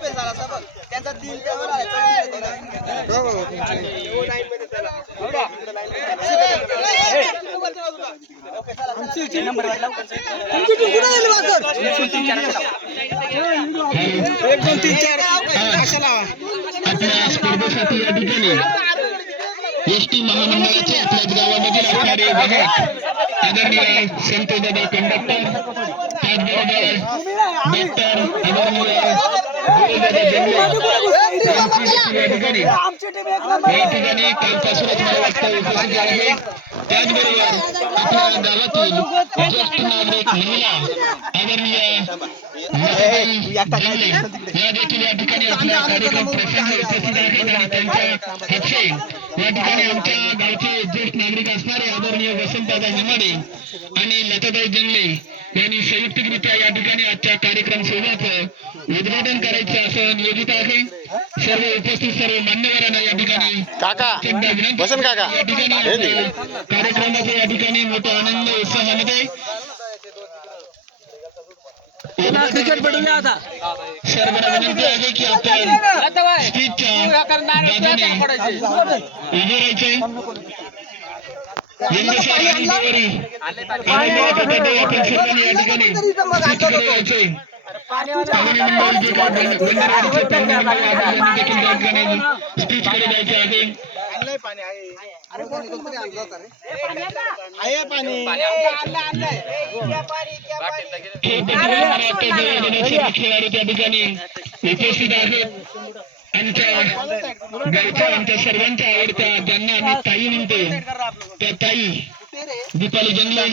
त्यांचा 3 पेवर एसटी महामंडळाचे आपल्याच गावामध्ये असणारे वाहक आदरणीय संतदादा कंडक्टर त्याचबरोबर डॉक्टर आदरणीय या ठिकाणी कालपासूनच मला वाटतं उपस्थित आहे. त्याचबरोबर आपल्या गावातील ज्येष्ठ नागरिक महिला आदरणीय या देखील या ठिकाणी आपल्या कार्यक्रम प्रसंगी उपस्थित आहेत आणि त्यांच्या हस्ते या ठिकाणी आमच्या गावचे ज्येष्ठ नागरिक असणारे आदरणीय वसंतदादा हिमाडे आणि लताताई जंगले यांनी संयुक्तरित्या या ठिकाणी आजच्या कार्यक्रम सोहळ्याचं उद्घाटन करायचं असं नियोजित आहे. सर्व उपस्थित सर्व मान्यवरांना या ठिकाणी वसंत काका या ठिकाणी कार्यक्रमाचा या ठिकाणी मोठ्या आनंद उत्साहामध्ये क्रिकेट पडूया आता सर्वांना विनंती आहे की आपण स्टेजच्या बाजूने उभे राहायचे. यंगसारी आणि देवरी आनंदाच्या आपण सर्वांनी या ठिकाणी स्टेजकडे यायचे. पाहुणे मंडळ जे काही बंदराचे पाहुणे मंडळ आहे यांनी देखील या ठिकाणी स्टेजकडे जायचे आहे. खेळाडू त्या ठिकाणी उपस्थित आहेत. आमच्या गावच्या आमच्या सर्वांच्या आवडत्या ज्यांना आम्ही ताई म्हणतो त्या ताई दीपाली जंगले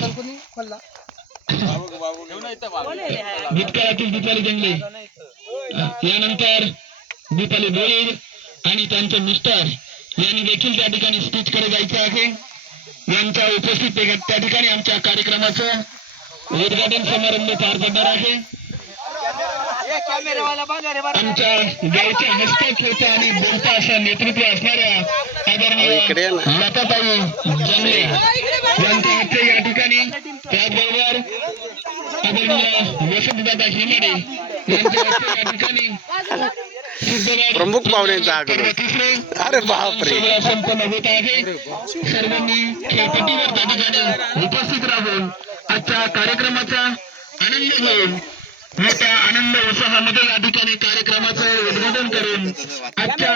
भूतकाळातील दीपाली जंगले यानंतर दीपाली बोईर आणि त्यांचे मिस्टर यांनी देखील त्या ठिकाणी स्पीचकडे जायचे आहे. यांच्या उपस्थित त्या ठिकाणी आमच्या कार्यक्रमाचं उद्घाटन समारंभ पार पडणार आहे. आमच्या गावच्या हसता खेळता आणि बोलता असा नेतृत्व असणाऱ्या आदरणीय लताताई जंगले यांच्या हस्ते या ठिकाणी त्याचबरोबर आदरणीय वसंतदादा हिमाडे यांच्या हस्ते या ठिकाणी प्रमुख पाहुण्यांचा अरे बापरे संपन्न होत आहे. सर्वांनी खेळपट्टीवर त्या ठिकाणी उपस्थित राहून आजच्या कार्यक्रमाचा आनंद घेऊन मोठ्या आनंद उत्साहामध्ये या ठिकाणी कार्यक्रमाचं उद्घाटन करून आजच्या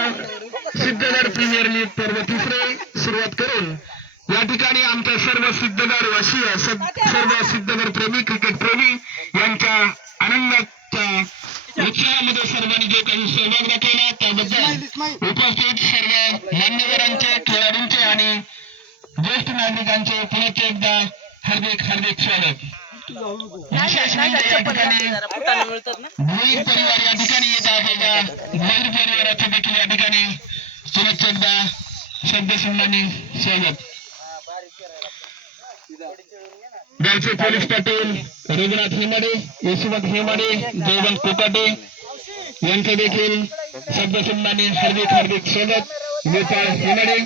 सिद्धगड प्रीमियर लीग पर्व 3 सुरुवात करून या ठिकाणी आमच्या सर्व सिद्धगड वासीय सर्व सिद्धगड प्रेमी क्रिकेट प्रेमी यांच्या आनंदाच्या उत्सवामध्ये सर्वांनी जो काही सहभाग दाखवला त्याबद्दल उपस्थित सर्व मान्यवरांचे खेळाडूंचे आणि ज्येष्ठ नागरिकांचे पुन्हा एकदा हार्दिक हार्दिक स्वागत. विशेष म्हणजे या ठिकाणी भोईर परिवार या ठिकाणी येत आहे. त्या भोईर परिवाराचे देखील या ठिकाणी पुन्हा एकदा शब्दसन्मानी स्वागत. गावचे पोलीस पाटील रघुनाथ हेमाडे यशवंत हेमाडे जयवंत कोकाटे यांचे देखील शब्दसन्मानी हार्दिक हार्दिक स्वागत. गोपाळ हेमाडे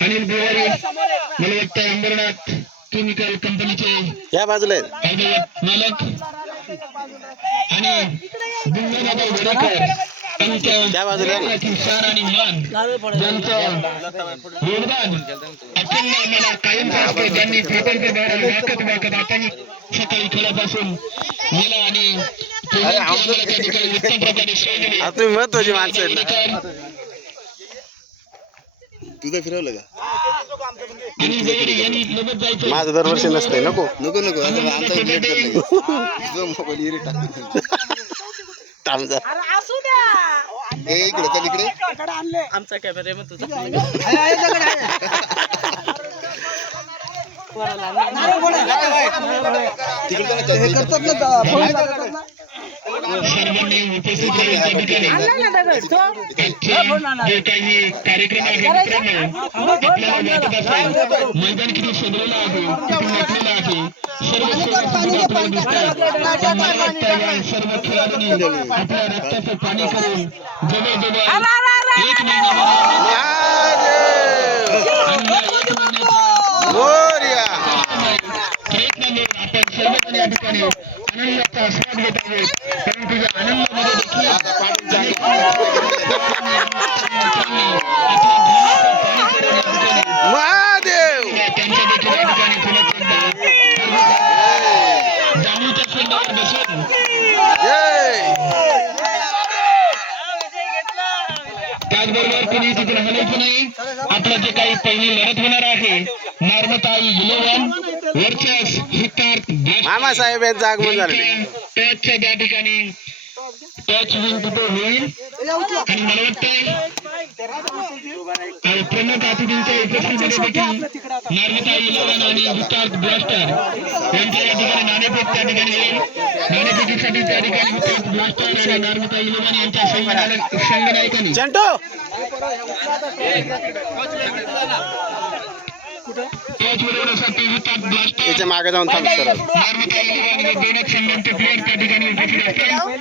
अनिल बिहारी मला वाटतं अंबरनाथ केमिकल कंपनीचे या बाजूला मालक आणि दुर्गादादा वडेकर त्या बाजूला सण आणि मान ज्यांचं योगदान अखंड आम्हाला कायम असते. ज्यांनी पेपरचे बाहेर वाकत आताही सकाळी खेळापासून मला आणि त्या ठिकाणी उत्तम प्रकारे सोय दिली. महत्वाची माणसं आहेत. तुझं फिरवलं का माझं दरवर्षी नसतंय. नको नको नको इकडे चल इकडे आमचा कॅमेरा मग तुझा सर्वांनी उपस्थित राहून जे काही कार्यक्रम आहे मित्रांनो आपल्याला माहित असेल मैदान किती सजलेलं आहे किती नटलेलं आहे. सर्व खेळाडूंनी आपल्या रक्ताचं पाणी करून जवळजवळ 1 महिना आपण सर्वजण या ठिकाणी आनंदाचा आस्वाद घेत आहोत. कारण तुझ्या आनंदामध्ये देखील कोणी तिकडे हलायचं नाही. आपलं जे काही पहिली लढत होणार आहे नर्मदाई 11 वर्चस हितार्थ मामासाहेब यांचं आगमन झालेलं टचच्या त्या ठिकाणी टच विन तिथे होईल आणि मला वाटतं प्रमुख अतिथींच्या उपस्थितीमध्ये देखील नर्मदाई 11 आणि हितार्थ ब्लास्टर यांच्या या ठिकाणी नाणेफेक त्या ठिकाणी होईल. नाणेफेकीसाठी त्या ठिकाणी हितार्थ ब्लास्टर आणि नर्मदाई 11 यांच्या संघनायकांनी चंटू टच मिळवण्यासाठी हितार्थ ब्लास्टर त्याच्या मागे जाऊन थांब सर नर्मदाई 11 हे दोनच संघांचे प्लेयर त्या ठिकाणी उपस्थित असतात.